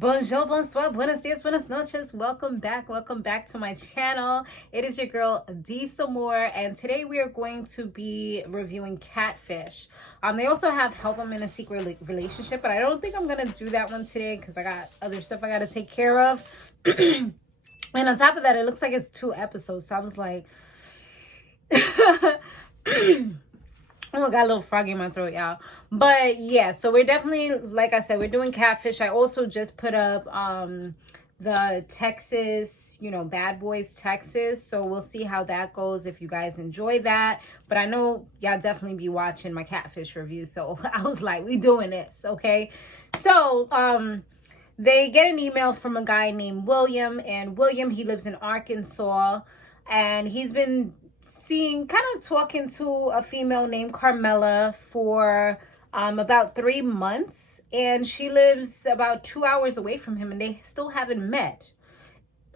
Bonjour, bonsoir, buenos dias, buenas noches. Welcome back to my channel. It is your girl D Samore, and today we are going to be reviewing Catfish. They also have Help I'm in a Secret Relationship, but I don't think I'm gonna do that one today because I got other stuff I gotta take care of. And on top of that, it looks like it's 2 episodes, so I was like oh, I got a little froggy in my throat, y'all. But yeah, so we're definitely, like I said, we're doing Catfish. I also just put up the Texas, Bad Boys Texas. So we'll see how that goes if you guys enjoy that. But I know y'all definitely be watching my Catfish review. So I was like, we doing this, okay? So they get an email from a guy named William. And William, he lives in Arkansas. And he's been talking to a female named Carmella for about 3 months, and she lives about 2 hours away from him, and they still haven't met.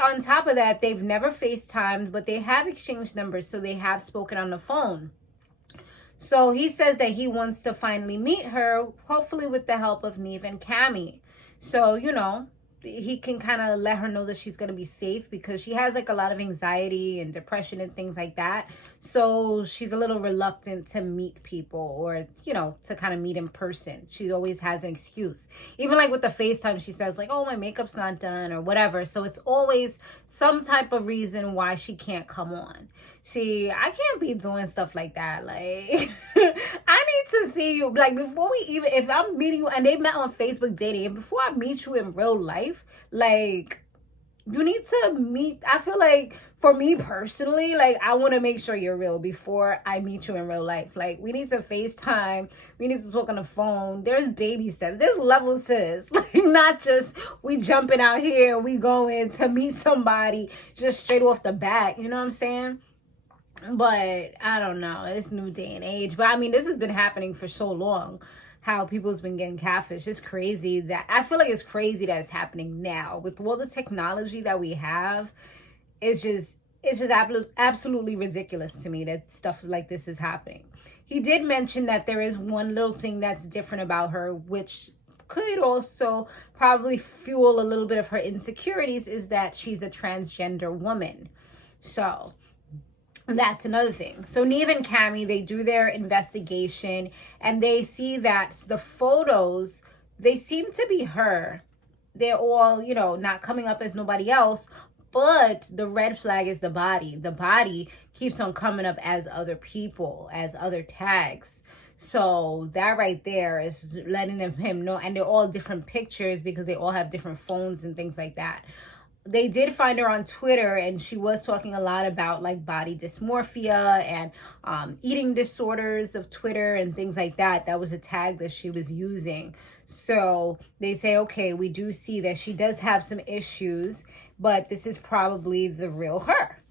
On top of that, they've never FaceTimed, but they have exchanged numbers, so they have spoken on the phone. So he says that he wants to finally meet her, hopefully with the help of Nev and Kami. So, he can kind of let her know that she's going to be safe because she has like a lot of anxiety and depression and things like that. So she's a little reluctant to meet people or, to kind of meet in person. She always has an excuse. Even like with the FaceTime, she says like, oh, my makeup's not done or whatever. So it's always some type of reason why she can't come on. See, I can't be doing stuff like that. Like, I need to see you. Like, before we even, if I'm meeting you, and they met on Facebook dating, and before I meet you in real life, like, you need to meet. I feel like, for me personally, like, I want to make sure you're real before I meet you in real life. Like, we need to FaceTime. We need to talk on the phone. There's baby steps. There's levels to this. Like, not just we jumping out here, we going to meet somebody just straight off the bat. You know what I'm saying? But I don't know, it's new day and age. But I mean, this has been happening for so long, how people's been getting catfish. It's crazy that, I feel like it's crazy that it's happening now with all the technology that we have. It's just absolutely ridiculous to me that stuff like this is happening. He did mention that there is one little thing that's different about her, which could also probably fuel a little bit of her insecurities, is that she's a transgender woman. So that's another thing. So Nev and Kami, they do their investigation and they see that the photos, they seem to be her. They're all, not coming up as nobody else, but the red flag is the body. The body keeps on coming up as other people, as other tags. So that right there is letting him know, and they're all different pictures because they all have different phones and things like that. They did find her on Twitter, and she was talking a lot about like body dysmorphia and eating disorders of Twitter and things like that. That was a tag that she was using. So they say, okay, we do see that she does have some issues, but this is probably the real her.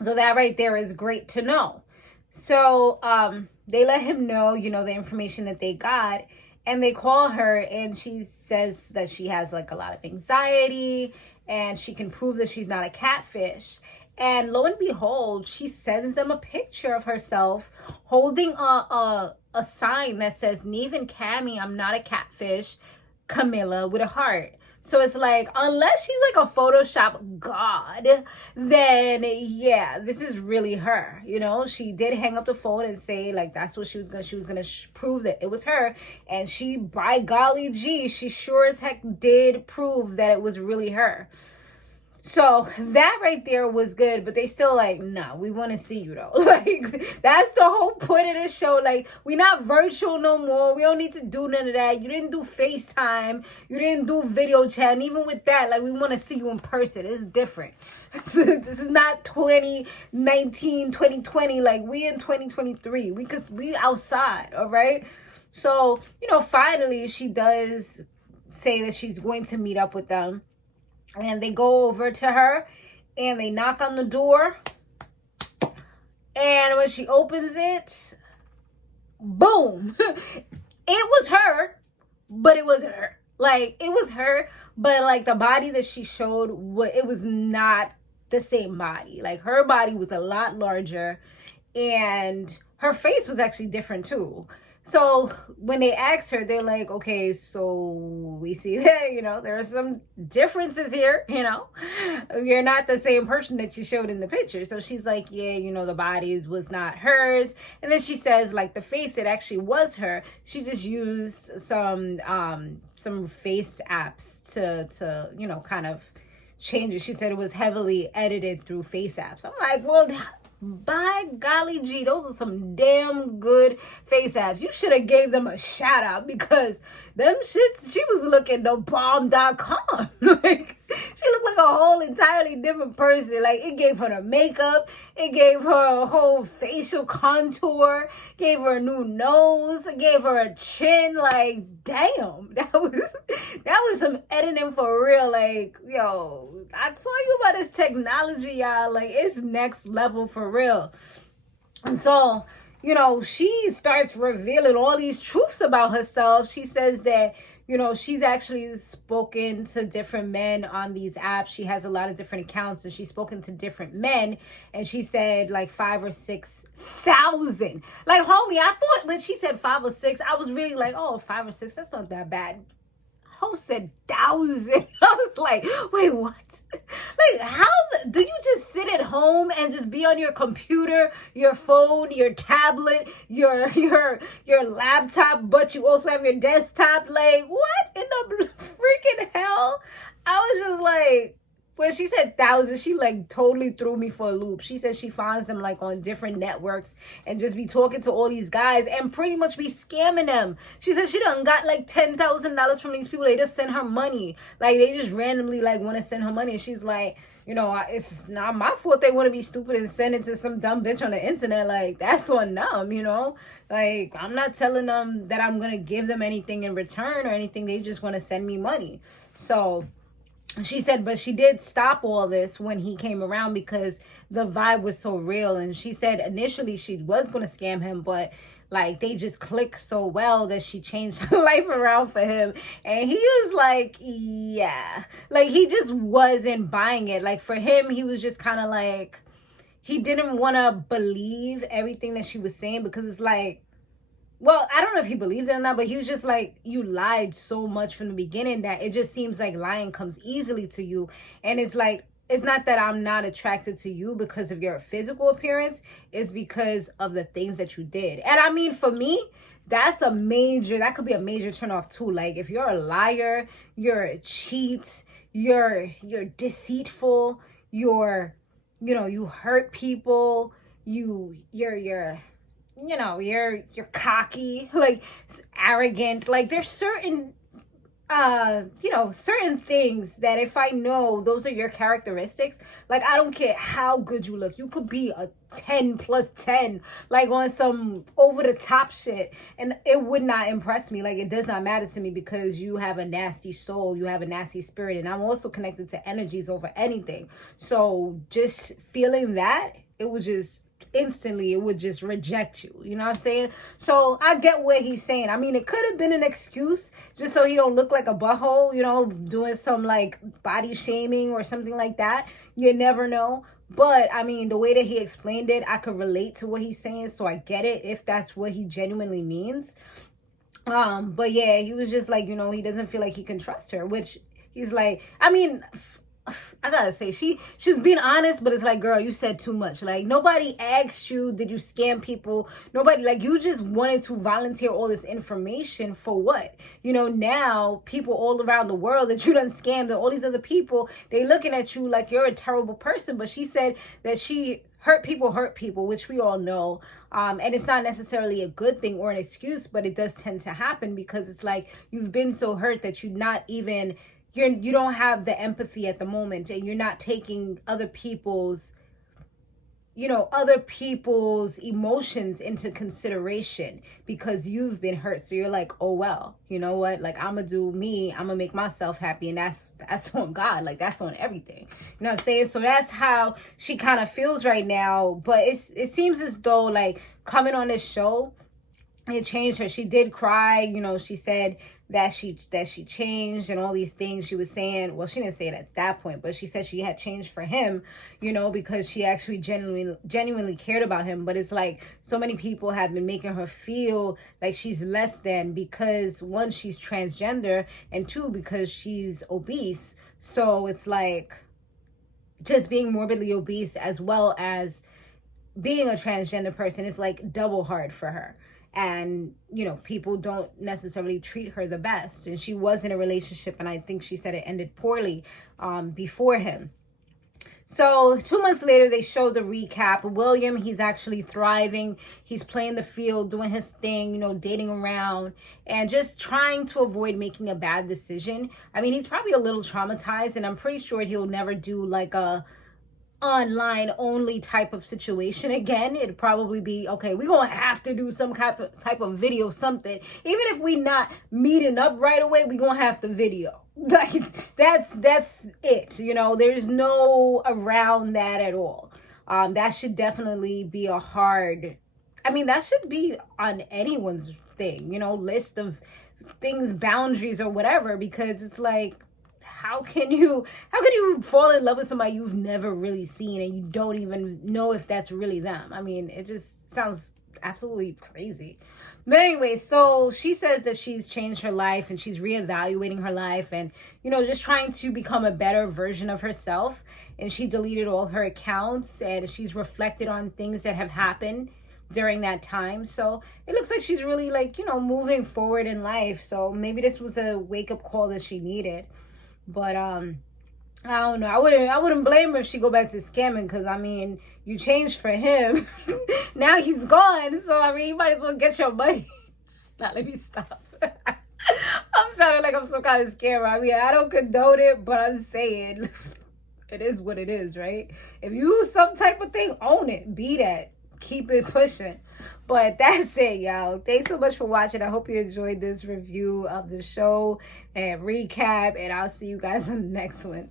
So that right there is great to know. So they let him know, the information that they got, and they call her, and she says that she has like a lot of anxiety and she can prove that she's not a catfish. And lo and behold, she sends them a picture of herself holding a sign that says, Nev and Kami, I'm not a catfish, Camilla, with a heart. So it's like, unless she's like a Photoshop god, then yeah, this is really her. She did hang up the phone and say like that's what she was gonna prove that it was her, and she, by golly gee, she sure as heck did prove that it was really her. So that right there was good, but they still like, nah, we want to see you though. Like, that's the whole point of this show. Like, we not virtual no more. We don't need to do none of that. You didn't do FaceTime. You didn't do video chat. And even with that, like, we want to see you in person. It's different. This is not 2019, 2020. Like, we in 2023. We outside, all right? So, finally she does say that she's going to meet up with them. And they go over to her and they knock on the door. And when she opens it, boom. It was her, but it wasn't her. Like, it was her, but like the body that she showed, it was not the same body. Like, her body was a lot larger, and her face was actually different too. So when they asked her, they're like, okay, so we see that, there are some differences here, You're not the same person that you showed in the picture. So she's like, yeah, the body was not hers. And then she says, like, the face, it actually was her. She just used some face apps to kind of change it. She said it was heavily edited through face apps. I'm like, well, by golly gee, those are some damn good face apps. You should have gave them a shout out, because them shits, she was looking the bomb.com. Like, she looked like a whole entirely different person. Like, it gave her the makeup, it gave her a whole facial contour, gave her a new nose, it gave her a chin. Like, damn, that was some editing for real. Like, yo, I told you about this technology, y'all. Like, it's next level for real. And so, she starts revealing all these truths about herself. She says that, she's actually spoken to different men on these apps. She has a lot of different accounts, and she's spoken to different men. And she said like 5,000 or 6,000. Like, homie, I thought when she said 5 or 6, I was really like, oh, 5 or 6, that's not that bad. Ho said 1,000. I was like, wait, what? Like, how do you just sit at home and just be on your computer, your phone, your tablet, your laptop, but you also have your desktop? Like, what in the freaking hell? I was just like, when she said 1,000, she like totally threw me for a loop. She said she finds them like on different networks and just be talking to all these guys and pretty much be scamming them. She said she done got like $10,000 from these people. They just send her money. Like, they just randomly like want to send her money. And she's like, it's not my fault they want to be stupid and send it to some dumb bitch on the internet. Like, that's on them, Like, I'm not telling them that I'm going to give them anything in return or anything. They just want to send me money. So she said, but she did stop all this when he came around because the vibe was so real. And she said initially she was going to scam him, but like they just clicked so well that she changed her life around for him. And he was like, yeah, like he just wasn't buying it. Like for him, he was just kind of like, he didn't want to believe everything that she was saying, because it's like, well, I don't know if he believes it or not, but he was just like, you lied so much from the beginning that it just seems like lying comes easily to you. And it's like, it's not that I'm not attracted to you because of your physical appearance. It's because of the things that you did. And I mean, for me, that could be a major turnoff too. Like, if you're a liar, you're a cheat, you're deceitful, you hurt people, you're cocky, like arrogant. Like, there's certain certain things that if I know those are your characteristics, like, I don't care how good you look, you could be a 10 plus 10, like on some over the top shit, and it would not impress me. Like, it does not matter to me, because you have a nasty soul, you have a nasty spirit, and I'm also connected to energies over anything. So just feeling that, it would just reject you. You know what I'm saying? So I get what he's saying. I mean, it could have been an excuse just so he don't look like a butthole, doing some like body shaming or something like that. You never know. But I mean, the way that he explained it, I could relate to what he's saying. So I get it if that's what he genuinely means. But yeah, he was just like, he doesn't feel like he can trust her, which he's like, I mean, I gotta say, she was being honest, but it's like, girl, you said too much. Like, nobody asked you, did you scam people? Nobody, like, you just wanted to volunteer all this information for what? Now people all around the world that you done scammed, and all these other people, they looking at you like you're a terrible person. But she said that she hurt people, which we all know. And it's not necessarily a good thing or an excuse, but it does tend to happen, because it's like you've been so hurt that you don't have the empathy at the moment, and you're not taking other people's emotions into consideration because you've been hurt. So you're like, oh, well, you know what? Like, I'm going to do me. I'm going to make myself happy. And that's on God. Like, that's on everything. You know what I'm saying? So that's how she kind of feels right now. But it seems as though, like, coming on this show, it changed her. She did cry. She said that she changed and all these things. She was saying, well, she didn't say it at that point, but she said she had changed for him, you know, because she actually genuinely cared about him. But it's like so many people have been making her feel like she's less than because, one, she's transgender, and two, because she's obese. So it's like just being morbidly obese as well as being a transgender person is like double hard for her. And, you know, people don't necessarily treat her the best. And she was in a relationship, and I think she said it ended poorly before him. So 2 months later, they showed the recap. William, he's actually thriving. He's playing the field, doing his thing, you know, dating around and just trying to avoid making a bad decision. I mean, he's probably a little traumatized, and I'm pretty sure he'll never do like a online only type of situation again. It'd probably be, okay, we're gonna have to do some type of video, something. Even if we not meeting up right away, we're gonna have to video. Like that's it, you know. There's no around that at all. That should definitely be a hard, I mean, that should be on anyone's thing, you know, list of things, boundaries or whatever, because it's like, how can you fall in love with somebody you've never really seen and you don't even know if that's really them? I mean, it just sounds absolutely crazy. But anyway, so she says that she's changed her life and she's reevaluating her life and, you know, just trying to become a better version of herself. And she deleted all her accounts and she's reflected on things that have happened during that time. So it looks like she's really, like, you know, moving forward in life. So maybe this was a wake-up call that she needed. But I don't know. I wouldn't blame her if she go back to scamming, because I mean, you changed for him. Now he's gone. So I mean, you might as well get your money. Now let me stop. I'm sounding like I'm some kind of scammer. I mean, I don't condone it, but I'm saying it is what it is, right? If you some type of thing, own it. Be that. Keep it pushing. But that's it, y'all. Thanks so much for watching. I hope you enjoyed this review of the show and recap. And I'll see you guys on the next one.